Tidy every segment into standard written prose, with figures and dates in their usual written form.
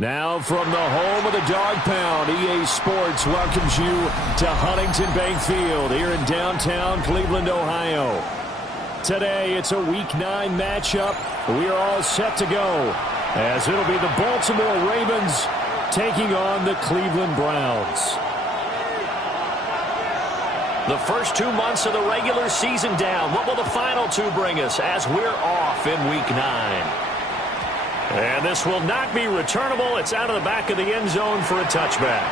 Now from the home of the Dog Pound, EA Sports welcomes you to Huntington Bank Field here in downtown Cleveland, Ohio. Today it's a Week 9 matchup. We are all set to go as it'll be the Baltimore Ravens taking on the Cleveland Browns. The first 2 months of the regular season down. What will the final 2 bring us as we're off in Week 9? And this will not be returnable. It's out of the back of the end zone for a touchback.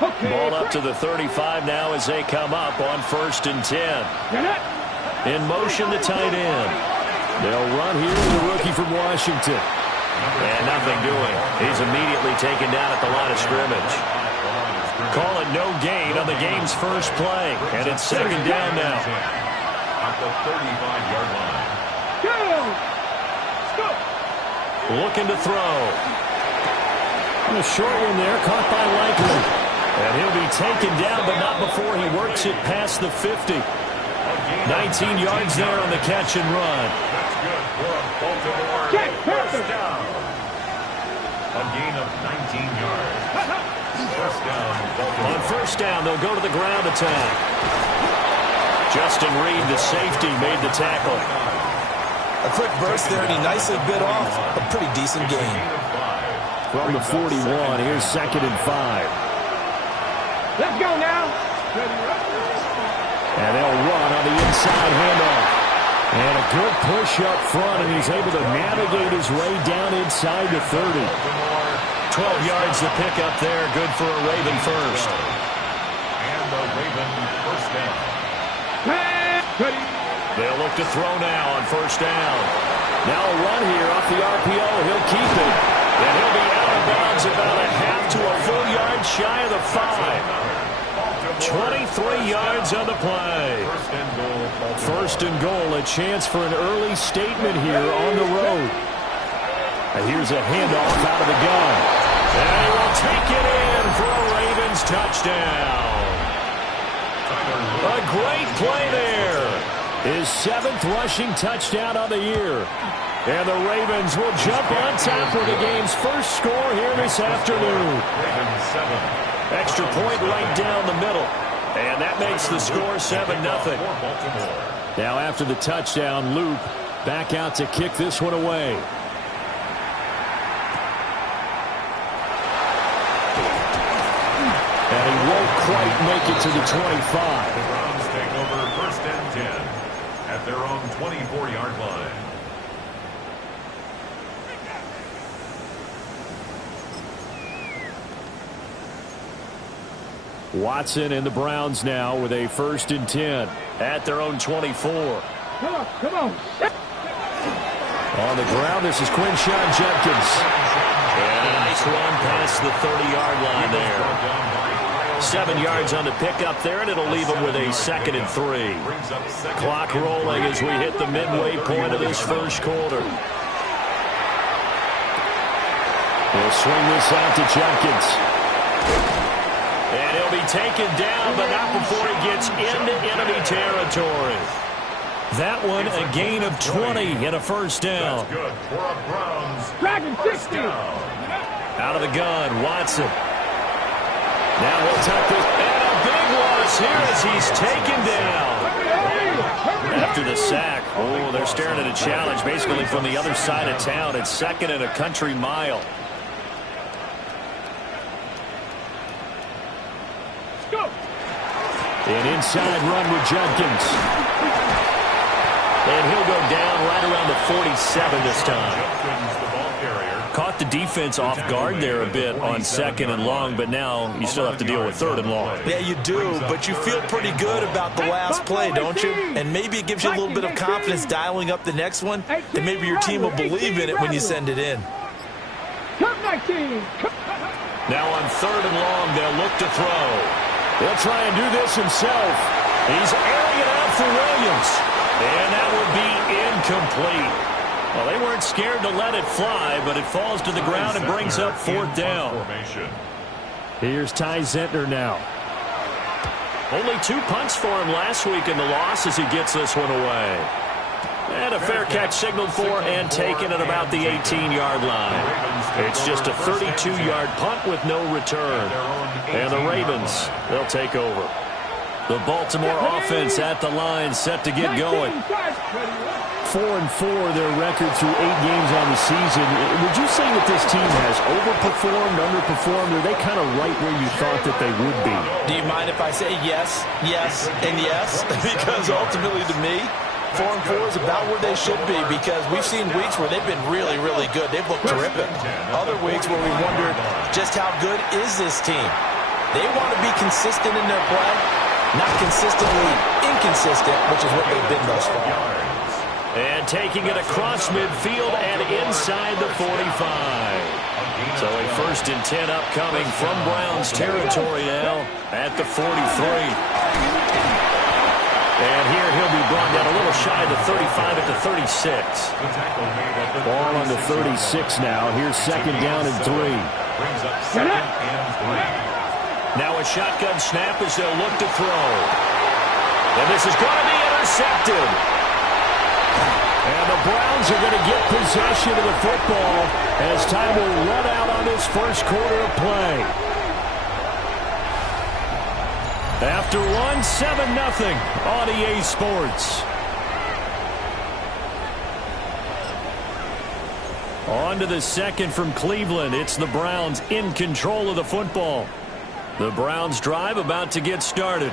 Ball up to the 35 now as they come up on 1st and 10. In motion, the tight end. They'll run here with the rookie from Washington. And nothing doing. He's immediately taken down at the line of scrimmage. Call it no gain on the game's first play. And it's 2nd down now. At the 35-yard line. Looking to throw. And a short one there, caught by Likely. And he'll be taken down, but not before he works it past the 50. 19 yards there on the catch and run. That's good for Baltimore. First down. A gain of 19 yards. First down, Baltimore. On 1st down, they'll go to the ground attack. Justin Reed, the safety, made the tackle. A quick burst there, and he nicely bit off a pretty decent gain. From the 41, here's 2nd and 5. Let's go now. And they'll run on the inside handoff. And a good push up front, and he's able to navigate his way down inside the 30. 12 yards to pick up there. Good for a Raven first. And the Raven first down. They'll look to throw now on 1st down. Now a run here off the RPO. He'll keep it. And he'll be out of bounds about a half to a full yard shy of the 5. 23 yards on the play. First and goal. A chance for an early statement here on the road. And here's a handoff out of the gun. And he will take it in for a Ravens touchdown. A great play there. His 7th rushing touchdown of the year. And the Ravens will jump on top of the game's first score here this afternoon. Extra point right down the middle. And that makes the score 7-0. Now after the touchdown, Loop back out to kick this one away. And he won't quite make it to the 25. The Browns take over 1st and 10 at their own 24-yard line. Watson and the Browns now with a 1st and 10 at their own 24. Come on. On the ground, this is Quinshon Judkins. And a nice run past the 30-yard line there. 7 yards on the pickup there, and it'll leave him with a 2nd and 3. Clock rolling as we hit the midway point of this first quarter. We'll swing this out to Judkins. And he'll be taken down, but not before he gets into enemy territory. That one, a gain of 20 and a 1st down. That's good for a Browns. Dragon 60. Out of the gun, Watson. Now he'll tuck this. And a big loss here as he's taken down. After the sack, oh, they're staring at a challenge basically from the other side of town. It's 2nd and a country mile. An inside run with Judkins. And he'll go down right around the 47 this time. Caught the defense off guard there a bit on 2nd and long, but now you still have to deal with 3rd and long. Yeah, you do, but you feel pretty good about the last play, don't you? And maybe it gives you a little bit of confidence dialing up the next one, and maybe your team will believe in it when you send it in. Now on 3rd and long, they'll look to throw. He'll try and do this himself. He's airing it out for Williams. And that will be incomplete. Well, they weren't scared to let it fly, but it falls to the ground and brings up 4th down. Here's Ty Zentner now. Only 2 punts for him last week in the loss as he gets this one away. And a fair catch signaled for and taken at about the 18-yard line. It's just a 32-yard punt with no return. And the Ravens, they'll take over. The Baltimore offense at the line, set to get going. 4-4 their record through 8 games on the season. Would you say that this team has overperformed, underperformed, or are they kind of right where you thought that they would be? Do you mind if I say yes, yes, and yes? Because ultimately to me, 4-4 is about where they should be, because we've seen weeks where they've been really, really good. They've looked terrific. Other weeks where we wondered just how good is this team. They want to be consistent in their play, not consistently inconsistent, which is what they've been thus far. And taking it across midfield and inside the 45. So a 1st and 10 upcoming from Browns territory now at the 43. And here he'll be brought down a little shy of the 35 at the 36. Ball on the 36 now. Here's 2nd down and 3. Now a shotgun snap as they'll look to throw. And this is going to be intercepted. And the Browns are going to get possession of the football as time will run out on this first quarter of play. After one, 7-0 on EA Sports. On to the second from Cleveland. It's the Browns in control of the football. The Browns drive about to get started.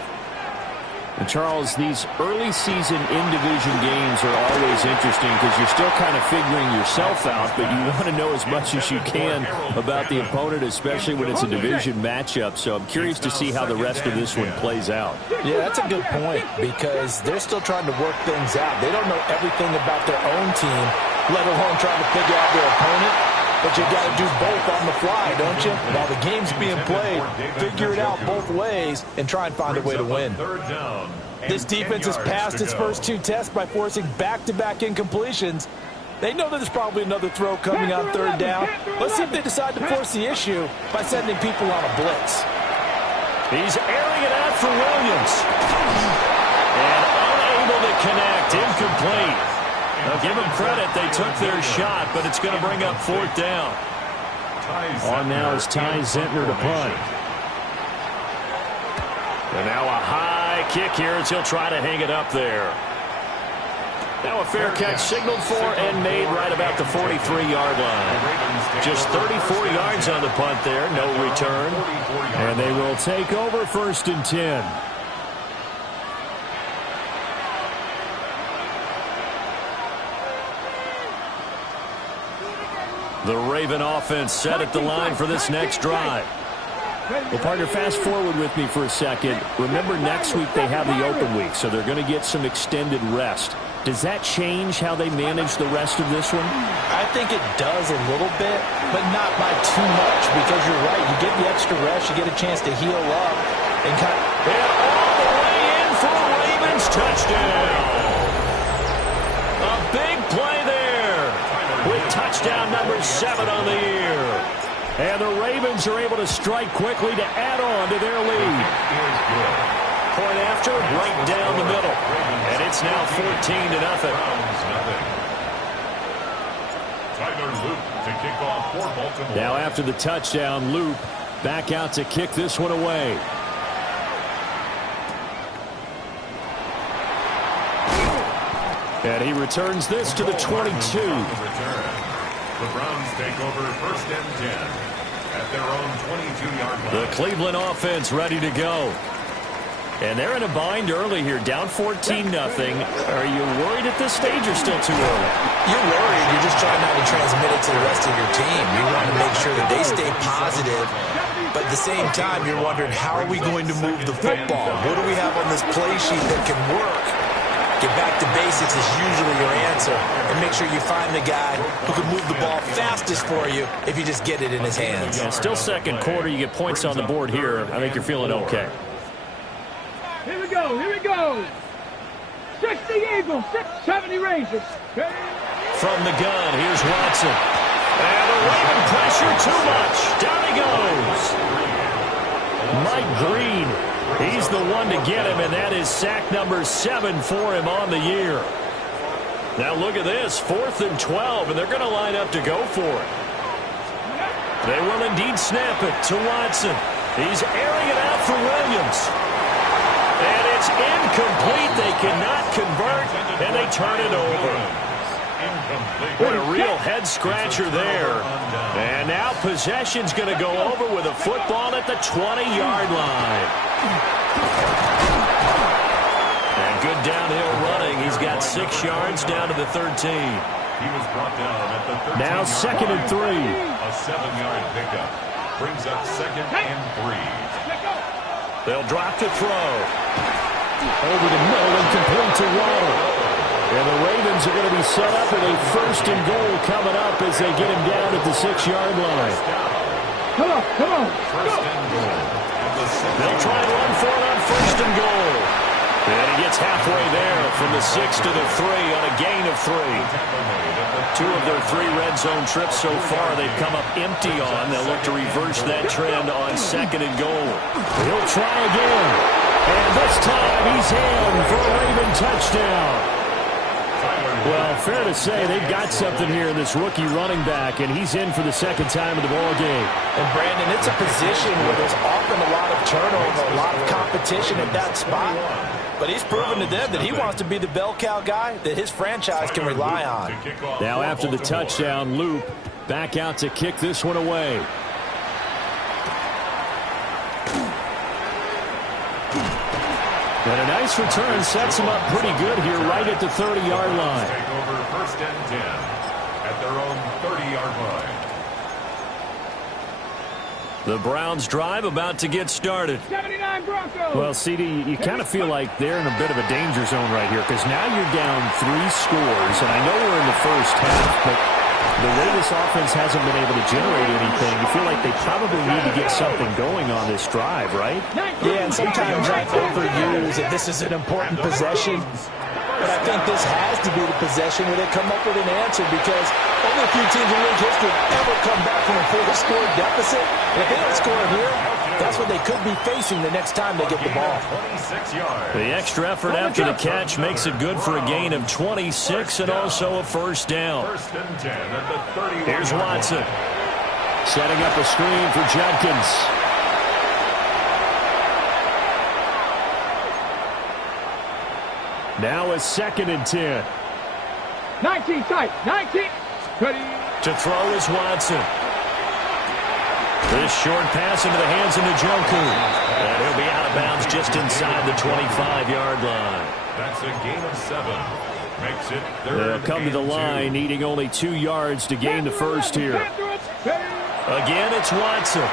And Charles, these early season in-division games are always interesting because you're still kind of figuring yourself out, but you want to know as much as you can about the opponent, especially when it's a division matchup. So I'm curious to see how the rest of this one plays out. Yeah, that's a good point, because they're still trying to work things out. They don't know everything about their own team, let alone trying to figure out their opponent. But you got to do both on the fly, don't you? While the game's being played, figure it out both ways and try and find a way to win. This defense has passed its first 2 tests by forcing back-to-back incompletions. They know that there's probably another throw coming on 3rd down. Let's see if they decide to force the issue by sending people on a blitz. He's airing it out for Williams. And unable to connect, incomplete. Now, give them credit. They took their shot, but it's going to bring up 4th down. On now is Ty Zentner to punt. And now a high kick here as he'll try to hang it up there. Now a fair catch signaled for and made right about the 43-yard line. Just 34 yards on the punt there, no return. And they will take over 1st and 10. The Raven offense set at the line for this next drive. Well, partner, fast forward with me for a second. Remember, next week they have the open week, so they're going to get some extended rest. Does that change how they manage the rest of this one? I think it does a little bit, but not by too much, because you're right. You get the extra rest, you get a chance to heal up. And all the way in for a Ravens touchdown. A big play there with touchdown number 7 on the year. And the Ravens are able to strike quickly to add on to their lead. Point after, right down the middle. And it's now 14-0. Now after the touchdown, Loop back out to kick this one away. And he returns this to the 22. The Browns take over 1st and 10 at their own 22-yard line. The Cleveland offense ready to go. And they're in a bind early here, down 14-0. Are you worried at this stage or still too early? You're worried. You're just trying not to transmit it to the rest of your team. You want to make sure that they stay positive. But at the same time, you're wondering, how are we going to move the football? What do we have on this play sheet that can work? Get back to basics is usually your answer. And make sure you find the guy who can move the ball fastest for you if you just get it in his hands. Yeah, still second quarter. You get points on the board here. I think you're feeling okay. Here we go, here we go. 60 Eagles, 70 Rangers. From the gun, here's Watson. And the Raven pressure too much. Down he goes. Mike Green. He's the one to get him, and that is sack number 7 for him on the year. Now look at this, 4th and 12, and they're going to line up to go for it. They will indeed snap it to Watson. He's airing it out for Williams. And it's incomplete. They cannot convert, and they turn it over. What a real head-scratcher there. And now possession's going to go over with a football at the 20-yard line. And good downhill running. He's got 6 yards down to the 13. He was brought down at the 13-yard now 2nd and 3. A 7-yard pickup. Brings up 2nd and 3. They'll drop to throw. Over the middle and complete to Waddle. And the Ravens are going to be set up with a 1st and goal coming up as they get him down at the 6-yard line. Come on, come on. 1st and goal. They'll try and run for it on 1st and goal. And he gets halfway there from the 6 to the 3 on a gain of 3. 2 of their 3 red zone trips so far they've come up empty on. They'll look to reverse that trend on 2nd and goal. He'll try again. And this time he's in for a Raven touchdown. Well, fair to say they've got something here in this rookie running back, and he's in for the 2nd time of the ball game. And, Brandon, it's a position where there's often a lot of turnover, a lot of competition at that spot. But he's proven to them that he wants to be the bell cow guy that his franchise can rely on. Now after the touchdown, Loop back out to kick this one away. And a nice return sets him up pretty good here right at the 30-yard line. Take over 1st and 10 at their own 30-yard line. The Browns drive about to get started. 79 Broncos. Well, CD, you kind of feel like they're in a bit of a danger zone right here because now you're down 3 scores, and I know we're in the first half, but the way this offense hasn't been able to generate anything, you feel like they probably need to get something going on this drive, right? Yeah, and sometimes I overuse that this is an important possession. But I think this has to be the possession where they come up with an answer because only a few teams in league history have ever come back from a 4-score deficit. And if they don't score here, that's what they could be facing the next time they get the ball. 26 yards. The extra effort after the catch makes it good for a gain of 26 and also a 1st down. 1st and 10 at the 31. Here's Watson. Setting up a screen for Judkins. Now a 2nd and 10. 19 tight. 19. Ready. To throw is Watson. This short pass into the hands of Njoku. And he'll be out of bounds just inside the 25-yard line. That's a gain of 7. Makes it 3rd. They'll come to the line, needing only 2 yards to gain the 1st here. Again, it's Watson.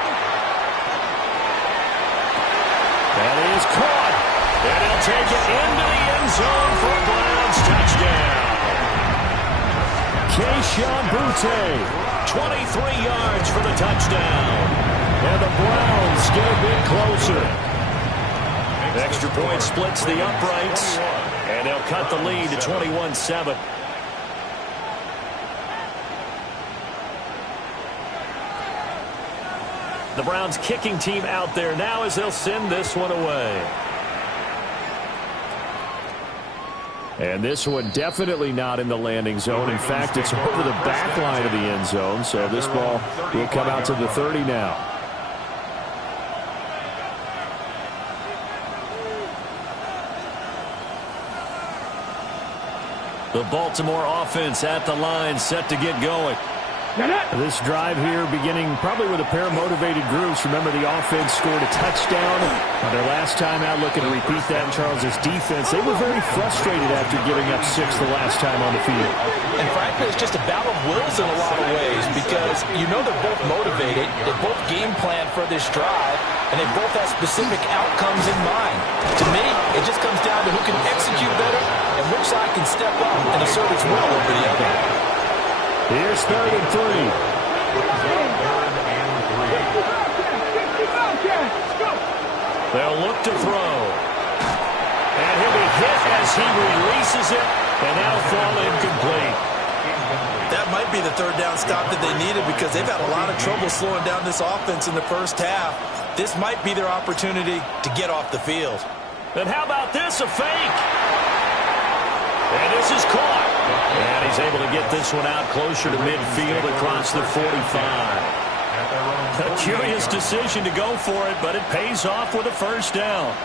That is caught. And he'll take it into the end zone for a Browns touchdown. Keyshawn Butte, 23 yards for the touchdown. And the Browns get a bit closer. Extra point splits the uprights, and they'll cut the lead to 21-7. The Browns kicking team out there now as they'll send this one away. And this one definitely not in the landing zone. In fact, it's over the back line of the end zone. So this ball will come out to the 30 now. The Baltimore offense at the line, set to get going. This drive here beginning probably with a pair of motivated groups. Remember, the offense scored a touchdown on their last time out, looking to repeat that in Charles's defense. They were very frustrated after giving up 6 the last time on the field. And frankly, it's just a battle of wills in a lot of ways because you know they're both motivated, they both game plan for this drive, and they both have specific outcomes in mind. To me, it just comes down to who can execute better and which side can step up and assert its will over the other. Here's 3rd and 3. They'll look to throw. And he'll be hit as he releases it, and that'll fall incomplete. That might be the 3rd down stop that they needed because they've had a lot of trouble slowing down this offense in the first half. This might be their opportunity to get off the field. And how about this, a fake? And this is caught. And he's able to get this one out closer to midfield across the 45. A curious decision to go for it, but it pays off with a first down.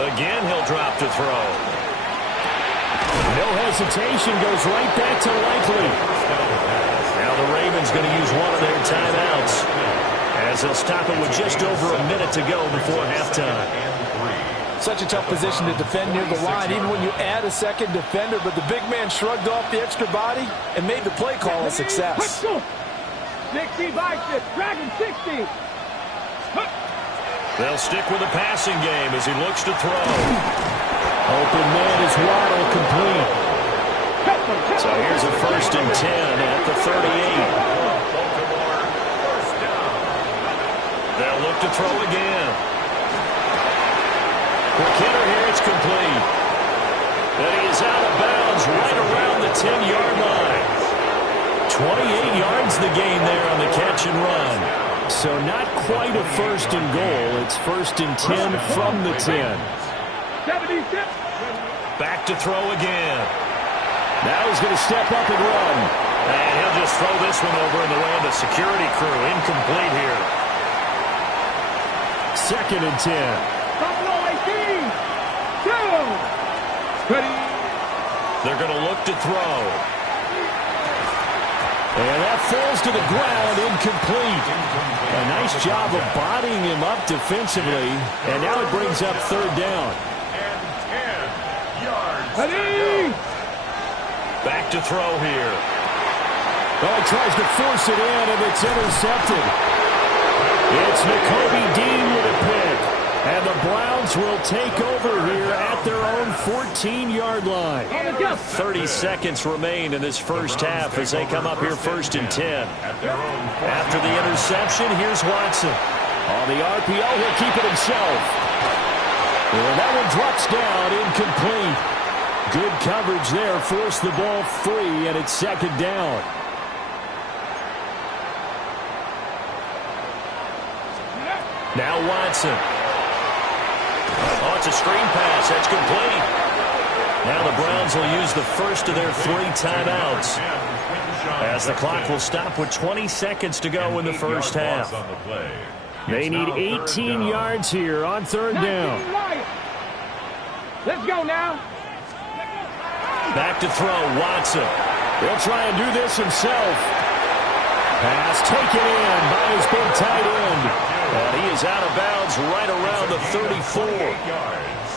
Again, he'll drop to throw. No hesitation, goes right back to Likely. Now the Ravens going to use one of their timeouts as they'll stop it with just over a minute to go before halftime. Such a tough position to defend near the line, even when you add a second defender, but the big man shrugged off the extra body and made the play call a success. 60 bicep, Dragon 60. They'll stick with the passing game as he looks to throw. Open man is Waddle, complete. So here's a 1st and 10 at the 38. They'll look to throw again. Quick hitter here, it's complete. And he is out of bounds right around the 10-yard line. 28 yards the gain there on the catch and run. So not quite a 1st and goal. It's 1st and 10 from the 10. Back to throw again. Now he's going to step up and run. And he'll just throw this one over in the way of the security crew. Incomplete here. 2nd and 10. Buffalo 18. 2. Ready. They're going to look to throw. And that falls to the ground, incomplete. A nice job of bodying him up defensively. And now it brings up 3rd down. And 10 yards. Ready. Back to throw here. Well, he tries to force it in, and it's intercepted. It's Nakobe Dean with a pick. And the Browns will take over here at their own 14-yard line. 30 seconds remain in this first half as they come up here 1st and 10. After the interception, here's Watson. On the RPO, he'll keep it himself. And that one drops down, incomplete. Good coverage there, forced the ball free, and it's 2nd down. Now Watson. Oh, it's a screen pass. That's complete. Now the Browns will use the first of their 3 timeouts as the clock will stop with 20 seconds to go in the first half. They need 18 yards here on 3rd down. Let's go now. Back to throw, Watson. He'll try and do this himself. Pass taken in by his big tight end. And he is out of bounds right around the 34. Yards.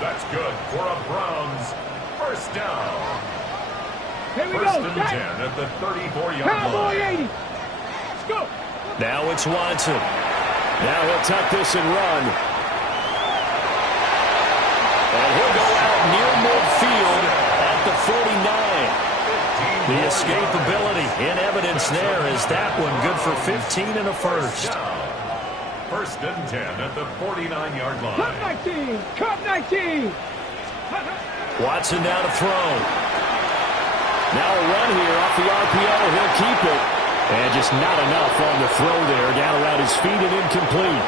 That's good for a Browns first down. Here we First go. and 10 at the 34-yard Cowboy line. 80. Let's go. Now it's Watson. Now he'll tuck this and run. And he'll go out near midfield at the 49. The escapability in evidence there is that one good for 15 and a first. First and 10 at the 49-yard line. Cut 19. Cut 19. Watson down to throw. Now a run here off the RPO. He'll keep it. And just not enough on the throw there. Down around his feet and incomplete.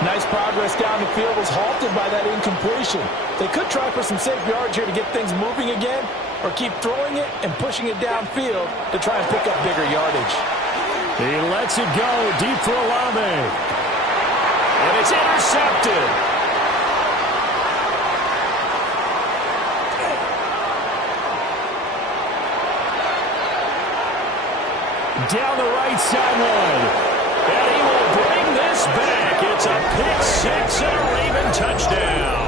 Nice progress down the field was halted by that incompletion. They could try for some safe yards here to get things moving again, or keep throwing it and pushing it downfield to try and pick up bigger yardage. He lets it go deep for Olave. And it's intercepted. Down the right sideline. And he will bring this back. It's a pick six and a Raven touchdown.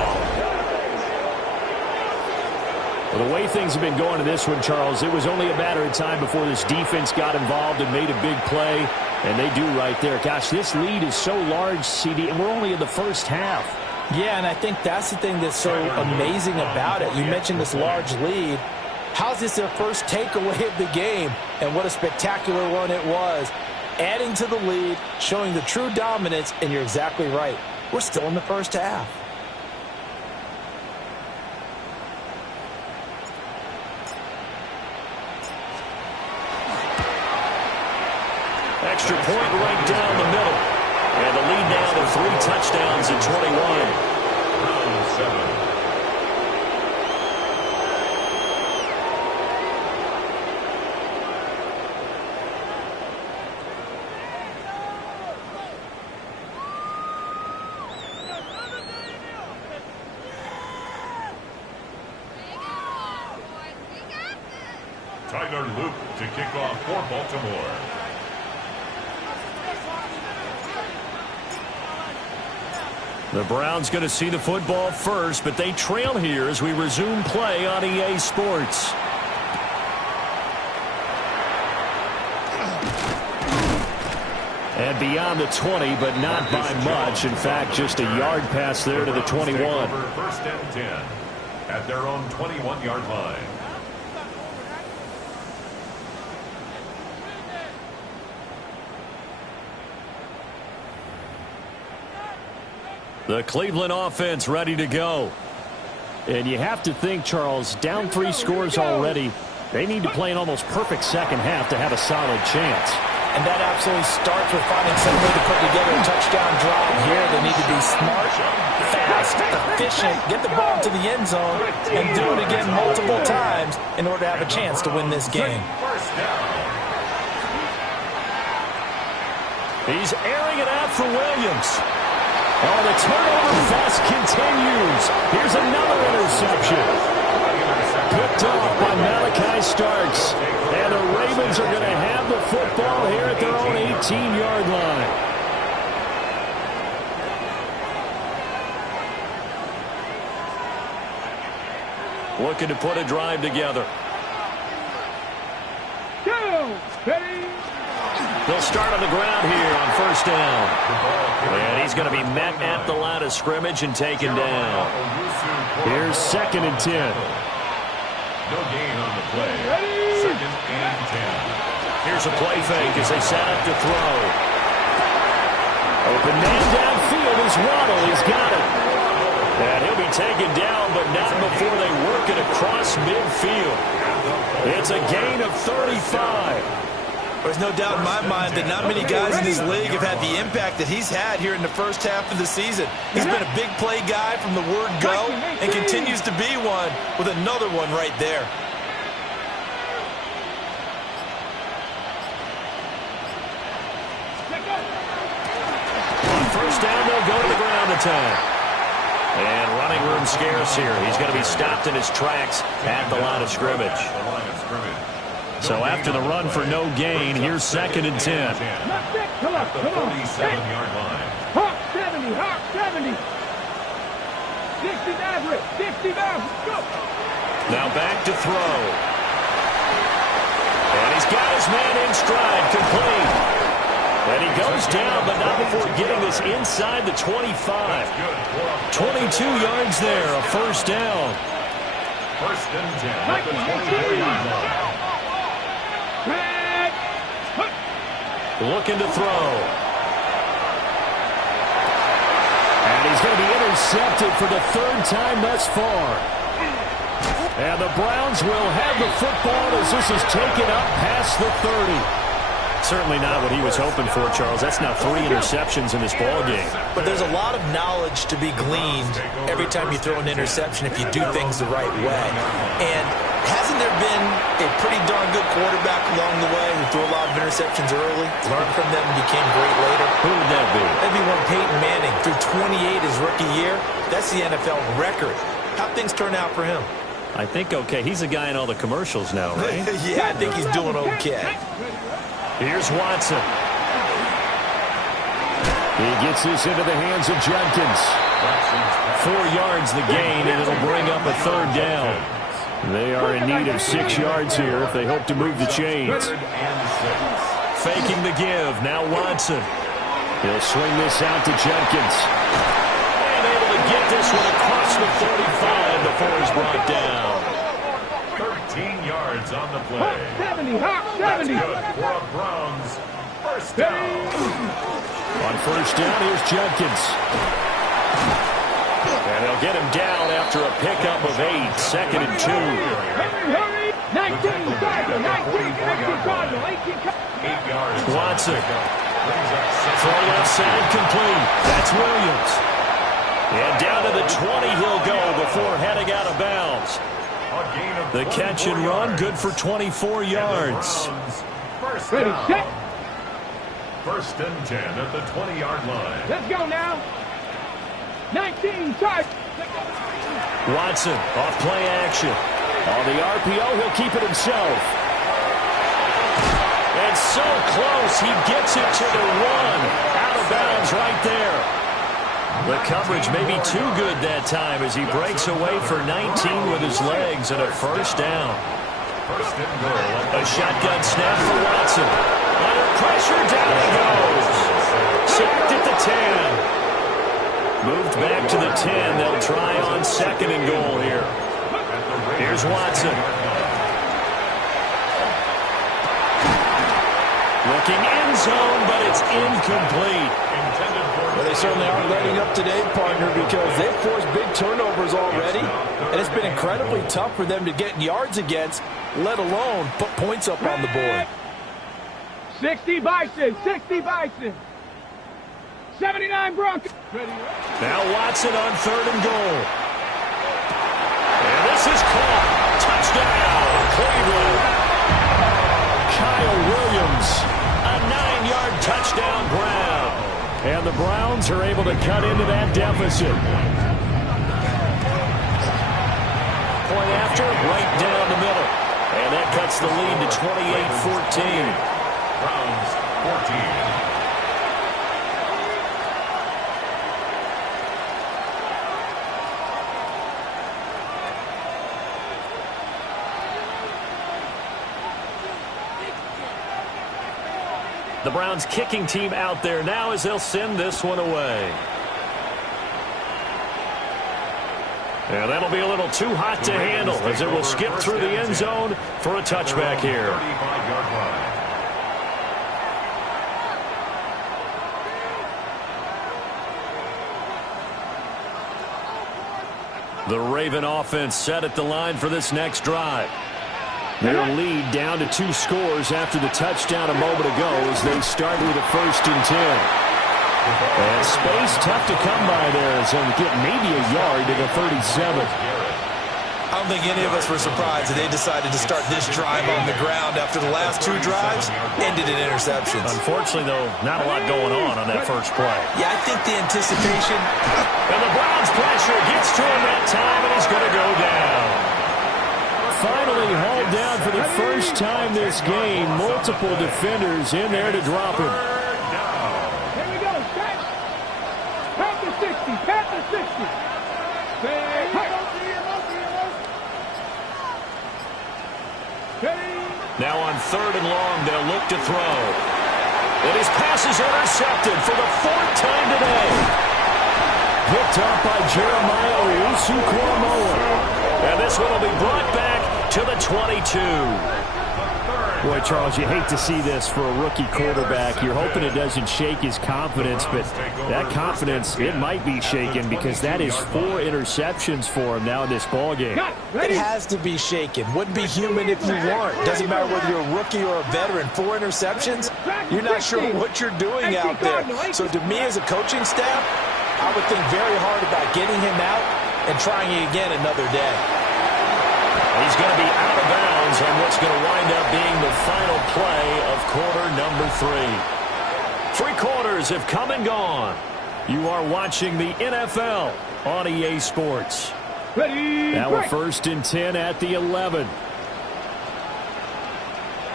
Well, the way things have been going to this one, Charles, it was only a matter of time before this defense got involved and made a big play. And they do right there. Gosh, this lead is so large, CD, and we're only in the first half. Yeah, and I think that's the thing that's so amazing about it. You mentioned this large lead. How's this their first takeaway of the game? And what a spectacular one it was. Adding to the lead, showing the true dominance, and you're exactly right. We're still in the first half. extra point right down the middle. And the lead now to 3 touchdowns at 21. Round 7. Tyler Luke to kick off for Baltimore. The Browns going to see the football first, but they trail here as we resume play on EA Sports. And beyond the 20, but not by much. In fact, just a yard pass there to the 21. First and 10 at their own 21-yard line. The Cleveland offense ready to go. And you have to think, Charles, down 3 scores already. They need to play an almost perfect second half to have a solid chance. And that absolutely starts with finding some way to put together a touchdown drive here. They need to be smart, fast, efficient, get the ball to the end zone, and do it again multiple times in order to have a chance to win this game. He's airing it out for Williams. Oh, the turnover fest continues. Here's another interception. Picked off by Malachi Starks. And the Ravens are going to have the football here at their own 18-yard line. Looking to put a drive together. They'll start on the ground here on first down. And he's going to be met at the line of scrimmage and taken down. Here's 2nd and 10. No gain on the play. 2nd and 10. Here's a play fake as they set up to throw. Open man downfield is Waddle. He's got it. And he'll be taken down, but not before they work it across midfield. It's a gain of 35. There's no doubt in my mind that not many guys in this league have had the impact that he's had here in the first half of the season. He's been a big play guy from the word go and continues to be one with another one right there. On first down, they'll go to the ground this time. And running room scarce here. He's going to be stopped in his tracks at the line of scrimmage. So after the run for no gain, here's 2nd and 10. Come on, come on. 47-yard line. Hawk 70, Hawk 70. 60 Maverick, 60 Maverick, go. Now back to throw. And he's got his man in stride, complete. And he goes down, but not before getting this inside the 25. 22 yards there, a first down. First and 10 at the 24-yard line. Looking to throw. And he's going to be intercepted for the 3rd time thus far. And the Browns will have the football as this is taken up past the 30. Certainly not what he was hoping for, Charles. That's now 3 interceptions in this ball game. But there's a lot of knowledge to be gleaned every time you throw an interception if you do things the right way. And hasn't there been a pretty darn good quarterback along the way who threw a lot of interceptions early, learned from them, and became great later? Who would that be? That'd be one Peyton Manning. Threw 28 his rookie year. That's the NFL record. How'd things turn out for him? I think okay. He's a guy in all the commercials now, right? Yeah, I think he's doing okay. Here's Watson. He gets this into the hands of Jenkins. 4 yards the gain, and it'll bring up a 3rd down. They are in need of 6 yards here if they hope to move the chains. Faking the give. Now Watson. He'll swing this out to Jenkins. And able to get this one across the 35 before he's brought down. 13 yards on the play. 70, Hawk 70. That's good for a Browns first down. On first down, here's Jenkins. And they'll get him down after a pickup of 8. 2nd and 2. Hurry, hurry. 19, Cardinal, 19, 19, Cardinal, 18, 8 yards. Watson. Throw left side complete. That's Williams. And down to the 20 he'll go before heading out of bounds. The catch and run, good for 24 yards. Ready, set. First and 10 at the 20-yard line. Let's go now. 19, charge. Watson, off play action. On the RPO, he'll keep it himself. And so close, he gets it to the one. Out of bounds right there. The coverage may be too good that time as he breaks away for 19 with his legs and a first down. A shotgun snap for Watson. Under pressure, down he goes. Sacked at the 10. Moved back to the 10. They'll try on second and goal here. Here's Watson. Looking end zone, but it's incomplete. Well, they certainly are letting up today, partner, because they've forced big turnovers already, and it's been incredibly tough for them to get yards against, let alone put points up on the board. 60 Bison, 60 Bison. 79 Broncos. Now Watson on third and goal. And this is caught. Touchdown, Cleveland. Kyle Williams, a 9-yard touchdown grab. And the Browns are able to cut into that deficit. Point after, right down the middle. And that cuts the lead to 28-14. Browns 14. The Browns kicking team out there now as they'll send this one away. And that'll be a little too hot to handle as it will skip through the end zone for a touchback here. The Raven offense set at the line for this next drive. Their lead down to 2 scores after the touchdown a moment ago as they start with a first and 10. And space tough to come by there as they'll get maybe a yard to the 37. I don't think any of us were surprised that they decided to start this drive on the ground after the last 2 drives ended in interceptions. Unfortunately, though, not a lot going on that first play. Yeah, I think the anticipation. And the Browns pressure gets to him that time, and he's going to go down. Finally hauled down for the first time this game. Multiple defenders in there to drop him. Here we go, catch. Panther 60, Panther 60. Now on third and long, they'll look to throw. And his pass is intercepted for the 4th time today. Picked up by Jeremiah Owusu-Koramoah. And this one will be brought back to the 22. Boy, Charles, you hate to see this for a rookie quarterback. You're hoping it doesn't shake his confidence, but that confidence, it might be shaken because that is 4 interceptions for him now in this ballgame. It has to be shaken. Wouldn't be human if you weren't. Doesn't matter whether you're a rookie or a veteran. 4 interceptions, you're not sure what you're doing out there. So to me as a coaching staff, I would think very hard about getting him out and trying it again another day. He's going to be out of bounds on what's going to wind up being the final play of quarter number 3. 3 quarters have come and gone. You are watching the NFL on EA Sports. Ready, now a first and 10 at the 11.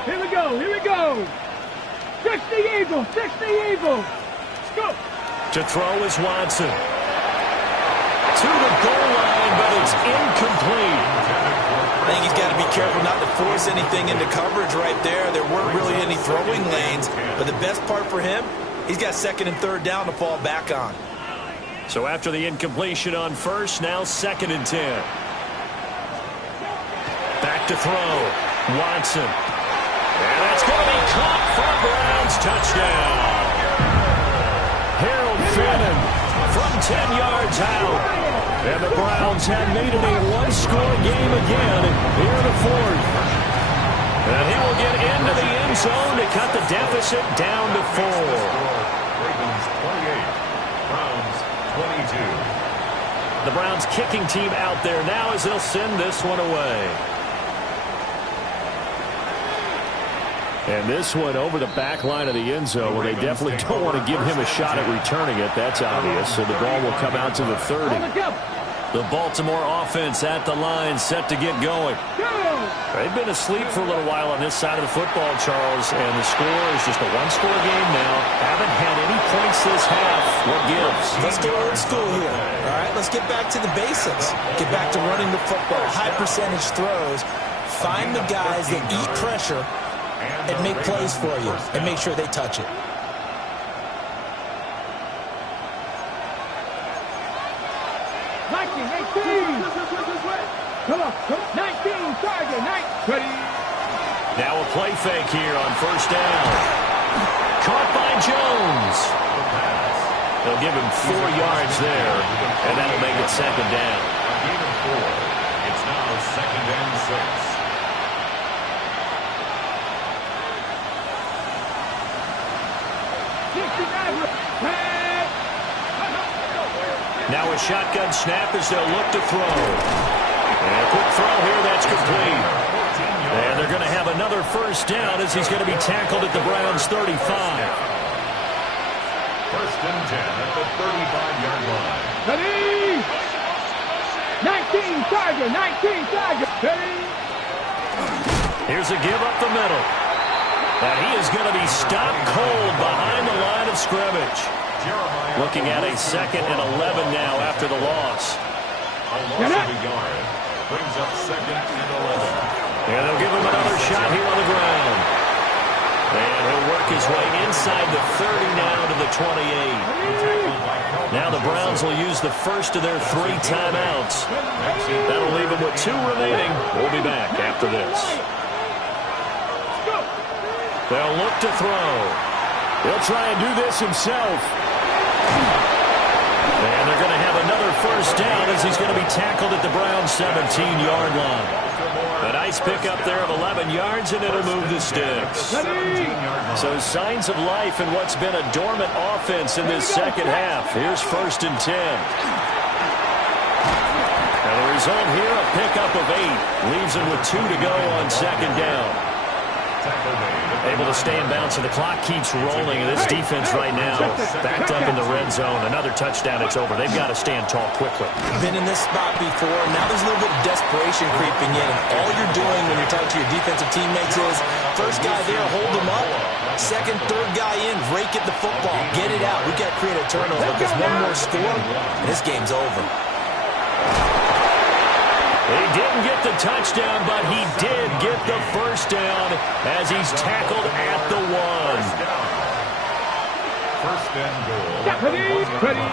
Here we go, here we go. 60 Eagles, 60 Eagles. Let's go. To throw is Watson. To the goal line, but it's incomplete. I think he's got to be careful not to force anything into coverage right there. There weren't really any throwing lanes, but the best part for him, he's got 2nd and 3rd down to fall back on. So after the incompletion on first, now 2nd and 10. Back to throw. Watson. And that's going to be caught for a Browns touchdown. Harold Fannin from 10 yards out. And the Browns have made it a 1-score game again here in the 4th. And he will get into the end zone to cut the deficit down to 4. Ravens 28, Browns 22. The Browns kicking team out there now as they'll send this one away. And this one over the back line of the end zone, where they definitely don't want to give him a shot at returning it. That's obvious. So the ball will come out to the 30. The Baltimore offense at the line, set to get going. They've been asleep for a little while on this side of the football, Charles, and the score is just a one-score game now. Haven't had any points this half. What gives? Let's go old school here. All right, let's get back to the basics. Get back to running the football, high percentage throws. Find the guys that eat pressure and make plays for you and make sure they touch it. Come on, 19, target, 9. Now a play fake here on first down. Caught by Jones. They'll give him 4 yards there, and that'll make it second down. A gain of 4. It's now second and 6. Now a shotgun snap as they'll look to throw. And a quick throw here, that's complete. And they're going to have another first down as he's going to be tackled at the Browns' 35. First and 10 at the 35-yard line. Ready? 19, target, 19, target. Ready? Here's a give up the middle. And he is going to be stopped cold behind the line of scrimmage. Looking at a second and 11 now after the loss. A loss of a yard. Brings up second and 11. And they'll give him another shot here on the ground. And he'll work his way inside the 30 now to the 28. Now the Browns will use the first of their 3 timeouts. That'll leave them with 2 remaining. We'll be back after this. They'll look to throw. He'll try and do this himself. And they're going to have another first down as he's going to be tackled at the Browns' 17-yard line. A nice pickup there of 11 yards, and it'll move the sticks. So signs of life in what's been a dormant offense in this second half. Here's first and 10. And the result here, a pickup of 8. Leaves him with 2 to go on second down. Able to stay in bounds, and the clock keeps rolling. And this defense right now backed up in the red zone. Another touchdown, it's over. They've got to stand tall quickly. Been in this spot before. Now there's a little bit of desperation creeping in. All you're doing when you're talking to your defensive teammates is first guy there, hold him up. Second, third guy in, rake at the football. Get it out. We've got to create a turnover because one more score, and this game's over. He didn't get the touchdown, but he did get the first down as he's tackled at the 1. First and goal. Ready?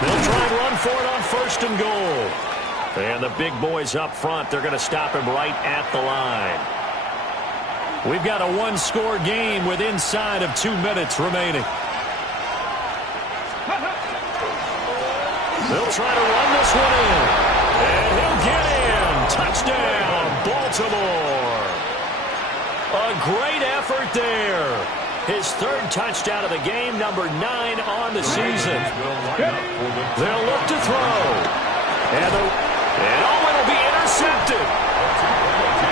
They'll try and run for it on first and goal. And the big boys up front, they're going to stop him right at the line. We've got a 1-score game with inside of 2 minutes remaining. They'll try to run this one in. And he'll get in. Touchdown, Baltimore. A great effort there. His 3rd touchdown of the game, number 9 on the season. They'll look to throw. And it'll be intercepted.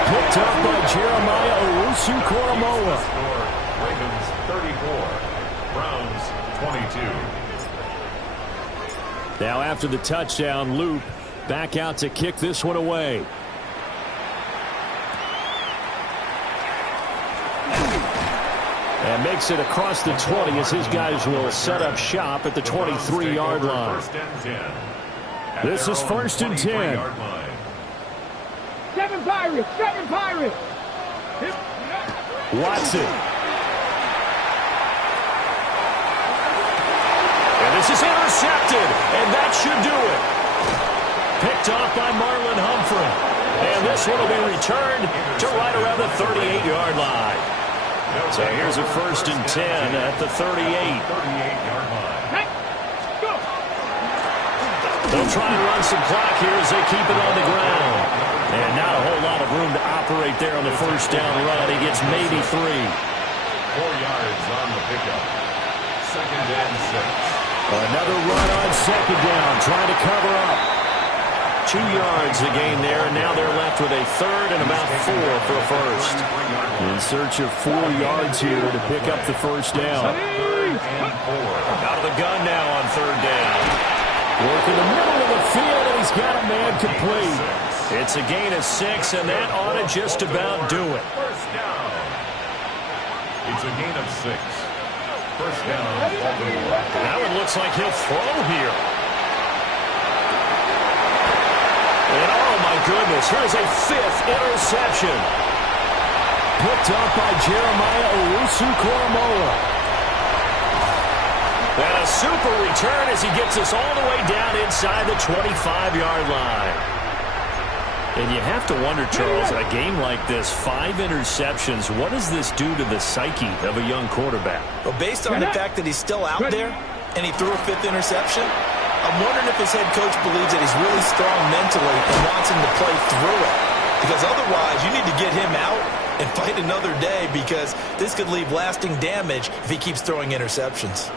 Picked up by Jeremiah Owusu-Koramoah. Ravens 34, Browns 22. Now after the touchdown, Loop back out to kick this one away. And makes it across the 20 as his guys will set up shop at the 23-yard line. This is first and 10. 7 Pirates, 7 Pirates. Watson. And this is intercepted, and that should do it. Picked off by Marlon Humphrey. And this one will be returned to right around the 38-yard line. So here's a first and 10 at the 38. 38-yard line. They'll try and run some clock here as they keep it on the ground. And not a whole lot of room to operate there on the first down run. He gets maybe 3. 4 yards on the pickup. 2nd and 6. Another run on 2nd down, trying to cover up. 2 yards the gain there, and now they're left with a 3rd and about 4 for a first. In search of 4 yards here to pick up the first down. 3rd and 4. Out of the gun now on 3rd down. Working the middle of the field, and he's got a man complete. It's a gain of 6, and that ought to just about do it. First down. It's a gain of 6. First down, Baltimore. Now it looks like he'll throw here. And oh my goodness, here's a 5th interception. Picked up by Jeremiah Owusu-Koramoah. And a super return as he gets us all the way down inside the 25-yard line. And you have to wonder, Charles, in a game like this, 5 interceptions, what does this do to the psyche of a young quarterback? Well, based on the fact that he's still out there and he threw a 5th interception, I'm wondering if his head coach believes that he's really strong mentally and wants him to play through it. Because otherwise, you need to get him out and fight another day, because this could leave lasting damage if he keeps throwing interceptions.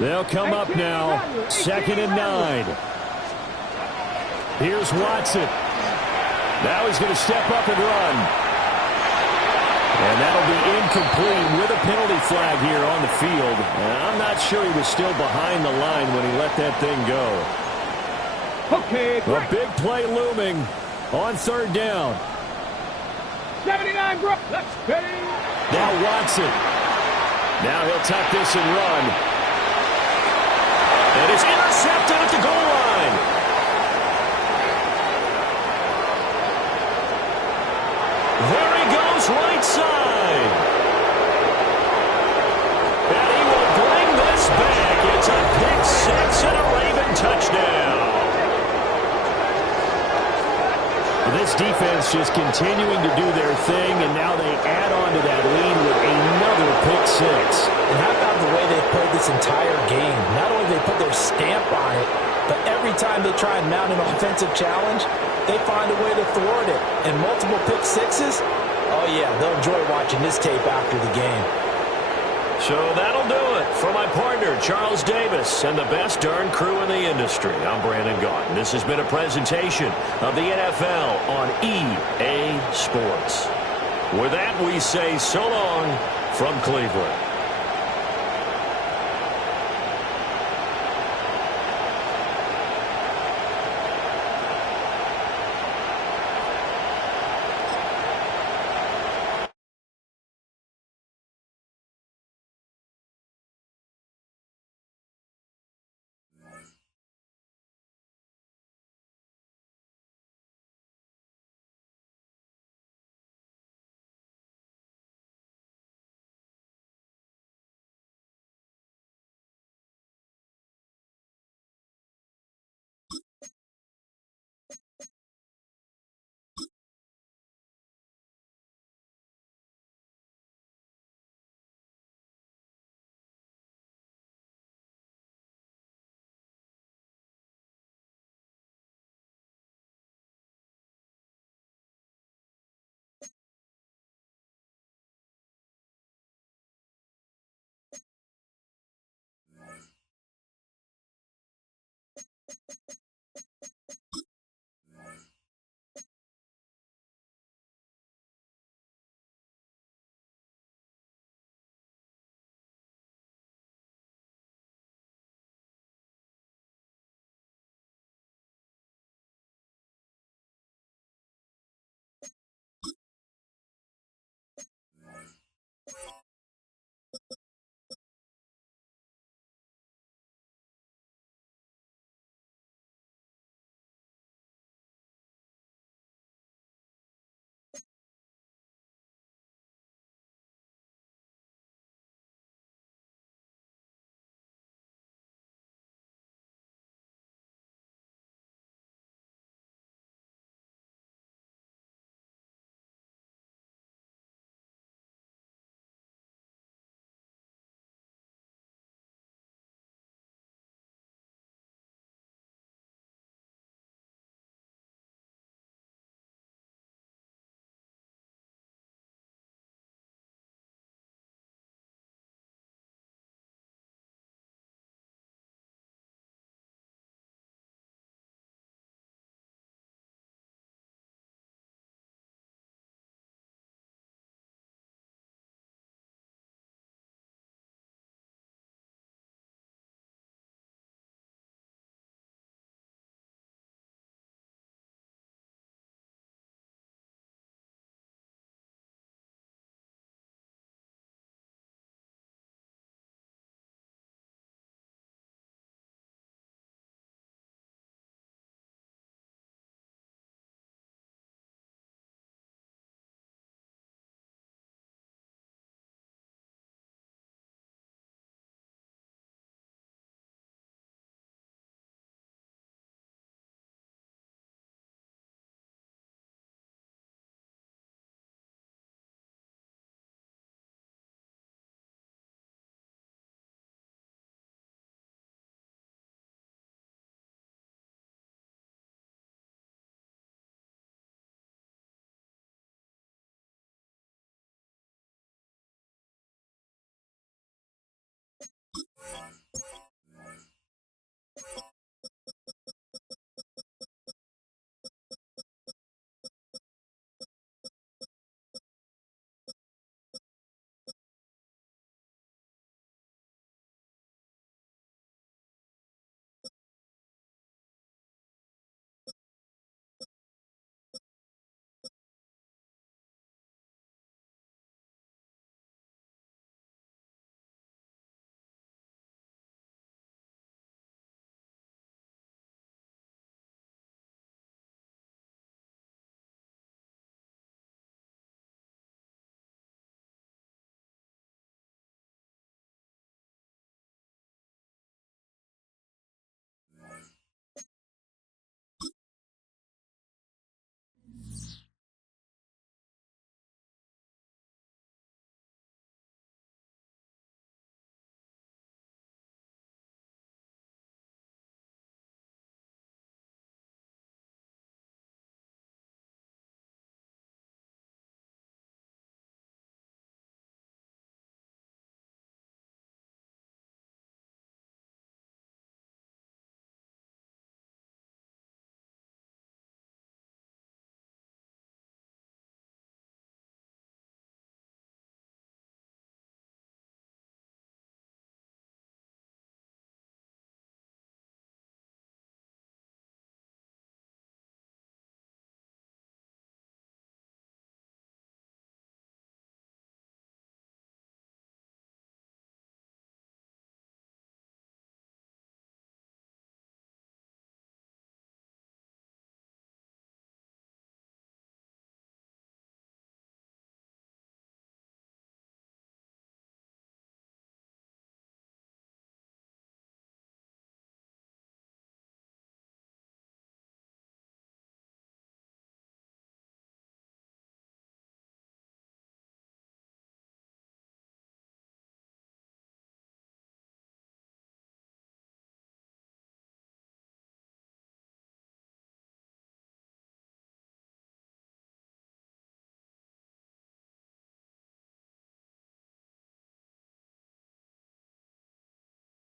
They'll come up now, 2nd and 9. Here's Watson. Now he's going to step up and run. And that'll be incomplete with a penalty flag here on the field. And I'm not sure he was still behind the line when he let that thing go. Okay, A big play looming on 3rd down. 79, bro. Let's go. Now Watson. Now he'll tuck this and run. And it's intercepted at the goal line. There he goes, right side. And he will bring this back. It's a pick 6 and a Raven touchdown. This defense just continuing to do their thing, and now they add on to that lead with another pick 6. And how about the way they played this entire game? Not only they put their stamp on it, but every time they try and mount an offensive challenge, they find a way to thwart it. And multiple pick 6s, oh yeah, they'll enjoy watching this tape after the game. So that'll do it for my partner, Charles Davis, and the best darn crew in the industry. I'm Brandon Gaudin. This has been a presentation of the NFL on EA Sports. With that, we say so long from Cleveland.